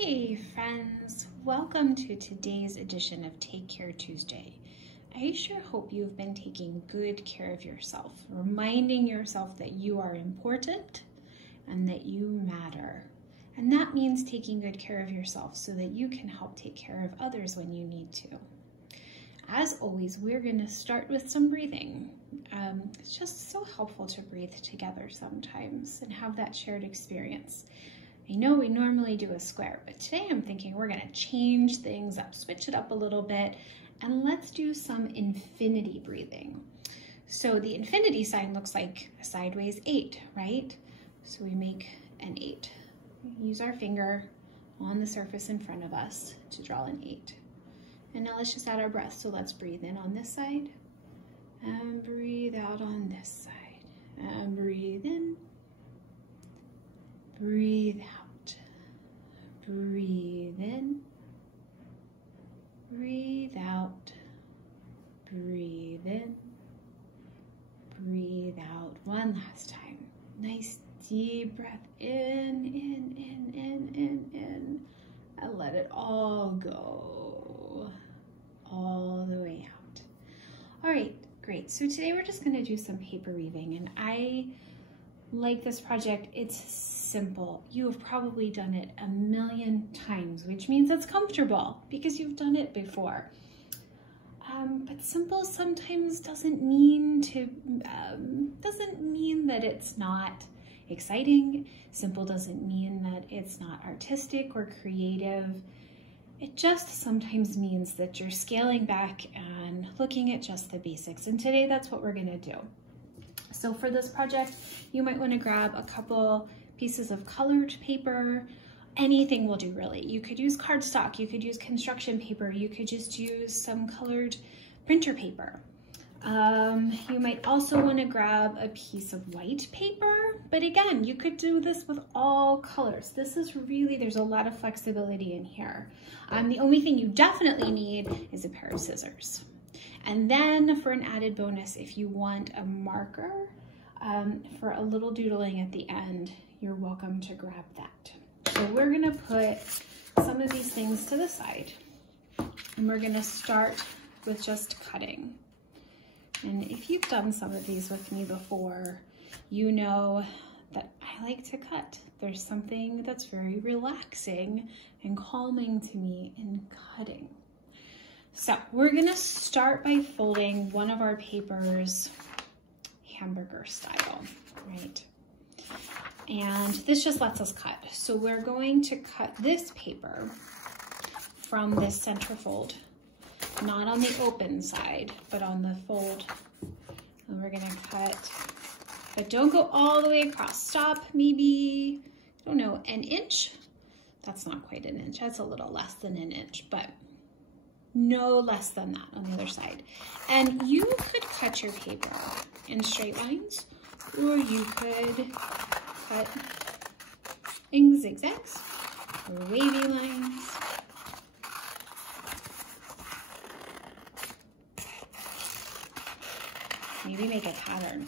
Hey friends, welcome to today's edition of Take Care Tuesday. I sure hope you've been taking good care of yourself, reminding yourself that you are important and that you matter. And that means taking good care of yourself so that you can help take care of others when you need to. As always, we're going to start with some breathing. It's just so helpful to breathe together sometimes and have that shared experience. I know we normally do a square, but today I'm thinking we're going to change things up, switch it up a little bit, and let's do some infinity breathing. So the infinity sign looks like a sideways 8, right? So we make an 8. We use our finger on the surface in front of us to draw an 8. And now let's just add our breath. So let's breathe in on this side and breathe out on this side. And breathe in, breathe out, breathe in, breathe out, breathe in, breathe out. One last time. Nice deep breath in, and let it all go, all the way out. All right, great. So today we're just gonna do some paper weaving, and I like this project. It's simple. You have probably done it a million times, which means it's comfortable because you've done it before. But simple sometimes doesn't mean that it's not exciting. Simple doesn't mean that it's not artistic or creative. It just sometimes means that you're scaling back and looking at just the basics. And today that's what we're gonna do. So for this project, you might want to grab a couple pieces of colored paper. Anything will do, really. You could use cardstock, you could use construction paper, you could just use some colored printer paper. You might also want to grab a piece of white paper, but again, you could do this with all colors. This is really, there's a lot of flexibility in here. The only thing you definitely need is a pair of scissors. And then for an added bonus, if you want a marker for a little doodling at the end, you're welcome to grab that. So we're gonna put some of these things to the side, and we're gonna start with just cutting. And if you've done some of these with me before, you know that I like to cut. There's something that's very relaxing and calming to me in cutting. So we're gonna start by folding one of our papers hamburger style, right? And this just lets us cut. So we're going to cut this paper from this center fold, not on the open side, but on the fold. And we're gonna cut, but don't go all the way across. Stop maybe, I don't know, an inch? That's not quite an inch, that's a little less than an inch, but no less than that on the other side. And you could cut your paper in straight lines, or you could cut in zigzags or wavy lines. Maybe make a pattern.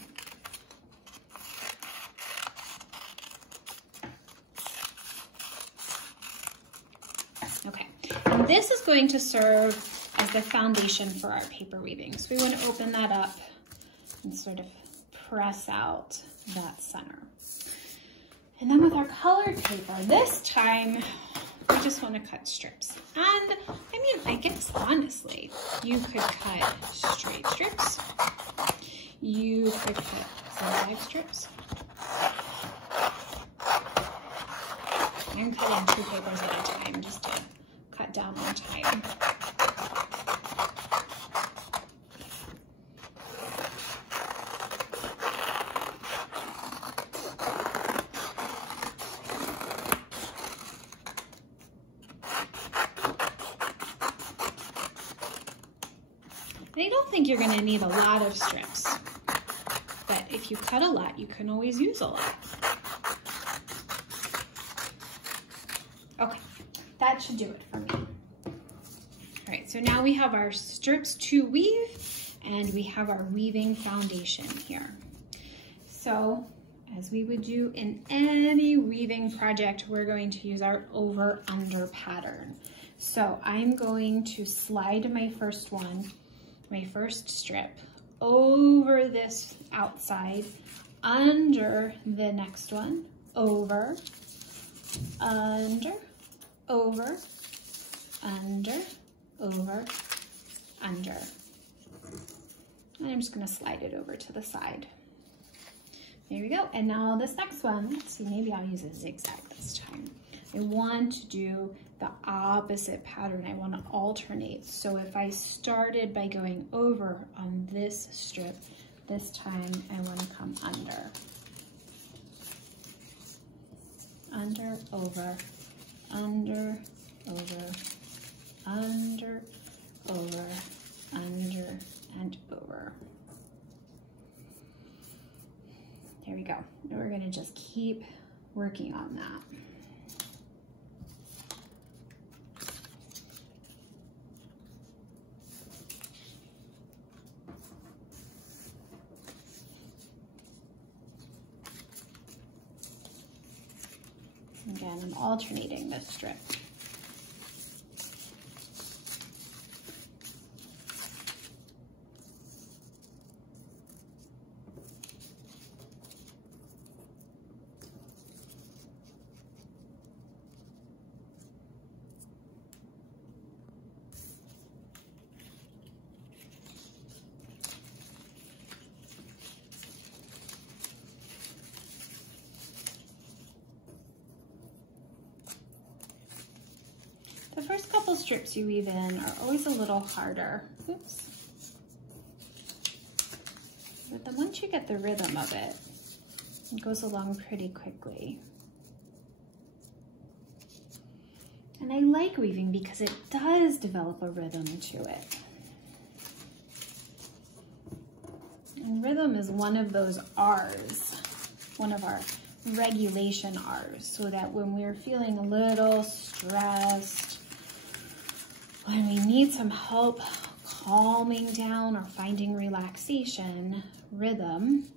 Okay, and this is going to serve as the foundation for our paper weaving. So we want to open that up and sort of press out that center. And then with our colored paper, this time we just want to cut strips. And I mean, I guess honestly, you could cut straight strips. You could cut zigzag strips. I'm cutting 2 papers at a time just to cut down on time. I don't think you're going to need a lot of strips, but if you cut a lot, you can always use a lot. Okay, that should do it for me. All right, so now we have our strips to weave, and we have our weaving foundation here. So as we would do in any weaving project, we're going to use our over-under pattern. So I'm going to slide my first one, my first strip, over this outside, under the next one, over, under, over, under, over, under. And I'm just gonna slide it over to the side. There we go. And now this next one, let's see, maybe I'll use a zigzag this time. I want to do the opposite pattern. I want to alternate. So if I started by going over on this strip, this time I want to come under. Under, over, under, over, under, over, under, and over. There we go. And we're going to just keep working on that. Again, I'm alternating this strip. The first couple strips you weave in are always a little harder. Oops. But then once you get the rhythm of it, it goes along pretty quickly. And I like weaving because it does develop a rhythm to it. And rhythm is one of those R's, one of our regulation R's, so that when we're feeling a little stressed, when we need some help calming down or finding relaxation, rhythm,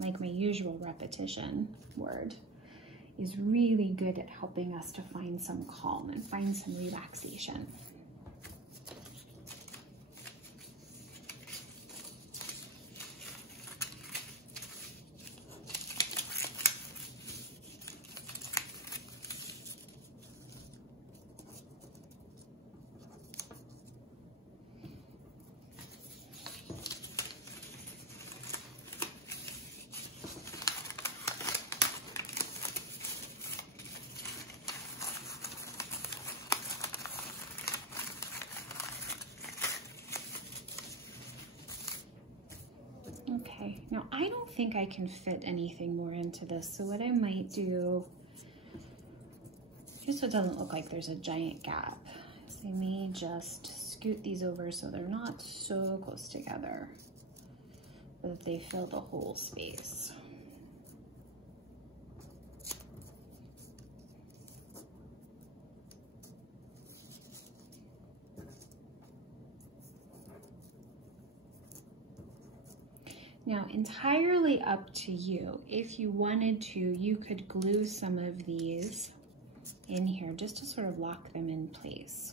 like my usual repetition word, is really good at helping us to find some calm and find some relaxation. Okay, now I don't think I can fit anything more into this, so what I might do, just so it doesn't look like there's a giant gap, is I may just scoot these over so they're not so close together, but that they fill the whole space. Now, entirely up to you. If you wanted to, you could glue some of these in here just to sort of lock them in place.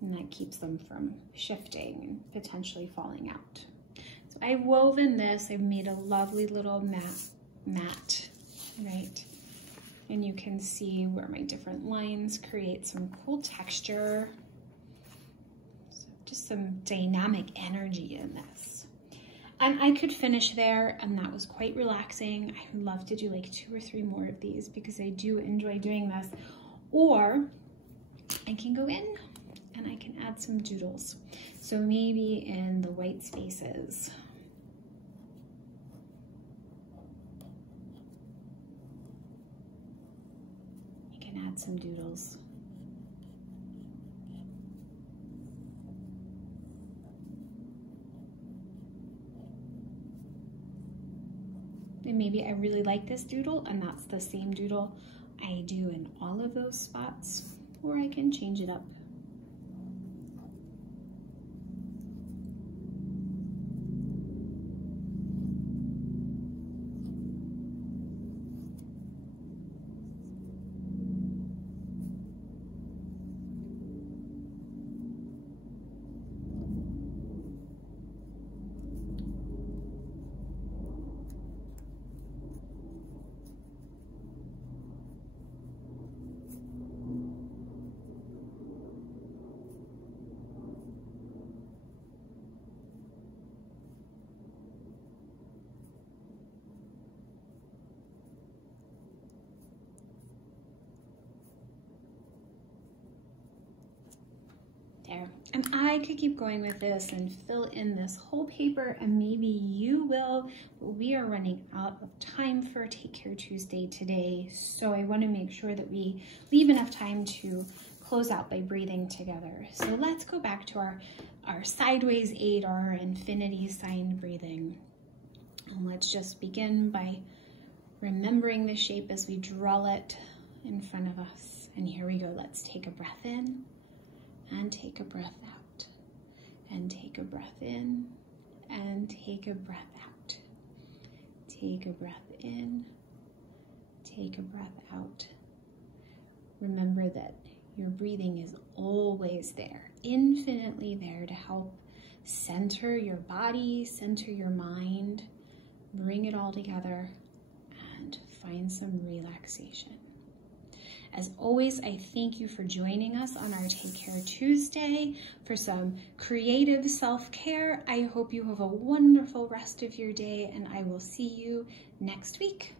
And that keeps them from shifting and potentially falling out. So I've woven this, I've made a lovely little mat, right? And you can see where my different lines create some cool texture. So just some dynamic energy in this. And I could finish there, and that was quite relaxing. I would love to do like 2 or 3 more of these because I do enjoy doing this. Or I can go in and I can add some doodles. So maybe in the white spaces. You can add some doodles. And maybe I really like this doodle and that's the same doodle I do in all of those spots, or I can change it up. And I could keep going with this and fill in this whole paper, and maybe you will, but we are running out of time for Take Care Tuesday today. So I want to make sure that we leave enough time to close out by breathing together. So let's go back to our sideways 8, our infinity sign breathing. And let's just begin by remembering the shape as we draw it in front of us. And here we go. Let's take a breath in and take a breath out, and take a breath in and take a breath out. Take a breath in, take a breath out. Remember that your breathing is always there, infinitely there to help center your body, center your mind, bring it all together, and find some relaxation. As always, I thank you for joining us on our Take Care Tuesday for some creative self-care. I hope you have a wonderful rest of your day, and I will see you next week.